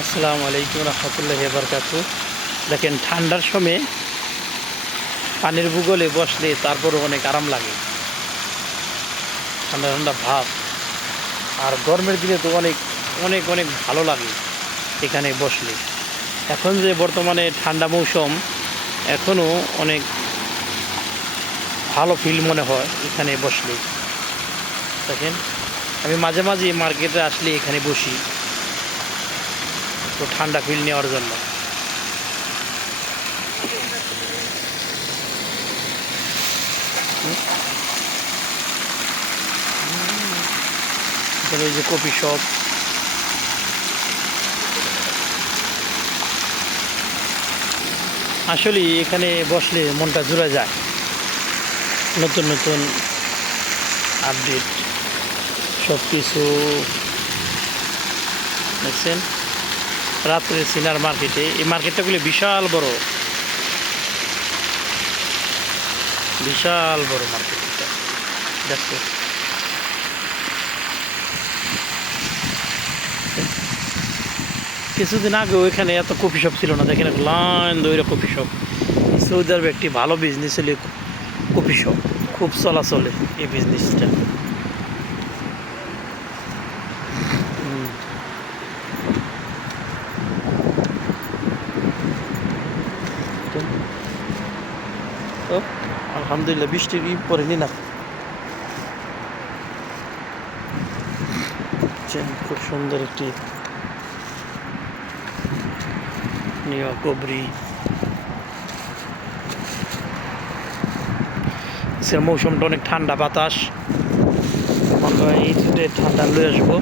আসসালামু আলাইকুম রহমতুল্লাহি বারকাতু। দেখেন ঠান্ডার সময় পানির ভূগোলে বসলে তারপরও অনেক আরাম লাগে, ঠান্ডা ঠান্ডা ভাব। আর গরমের দিনে তো অনেক অনেক অনেক ভালো লাগে এখানে বসলে। এখন যে বর্তমানে ঠান্ডা মৌসুম, এখনও অনেক ভালো ফিল মনে হয় এখানে বসলে। দেখেন আমি মাঝে মাঝে মার্কেটে আসলে এখানে বসি তো ঠান্ডা ফিল নেওয়ার জন্য। এখানে এই যে কফি শপ, আসলে এখানে বসলে মনটা জুড়ে যায়। নতুন নতুন আপডেট সব কিছু দেখছেন। রাত্রে সিনার মার্কেটে, এই মার্কেটটাগুলি বিশাল বড়, বিশাল বড় মার্কেট এটা। দেখো কিছুদিন আগেও এখানে এত কফি শপ ছিল না, দেখেন লাইন দইরা কফি শপ। সৌদি আরবে একটি ভালো বিজনেস হলে কফি শপ, খুব চলাচলে এই বিজনেসটা। তো আলহামদুলিল্লাহ বৃষ্টির পড়েনি না, খুব সুন্দর একটি নিউ কবরি। মৌসুমটা অনেক ঠান্ডা, বাতাস, মনে হয় এই ঠান্ডা লয়ে আসবো।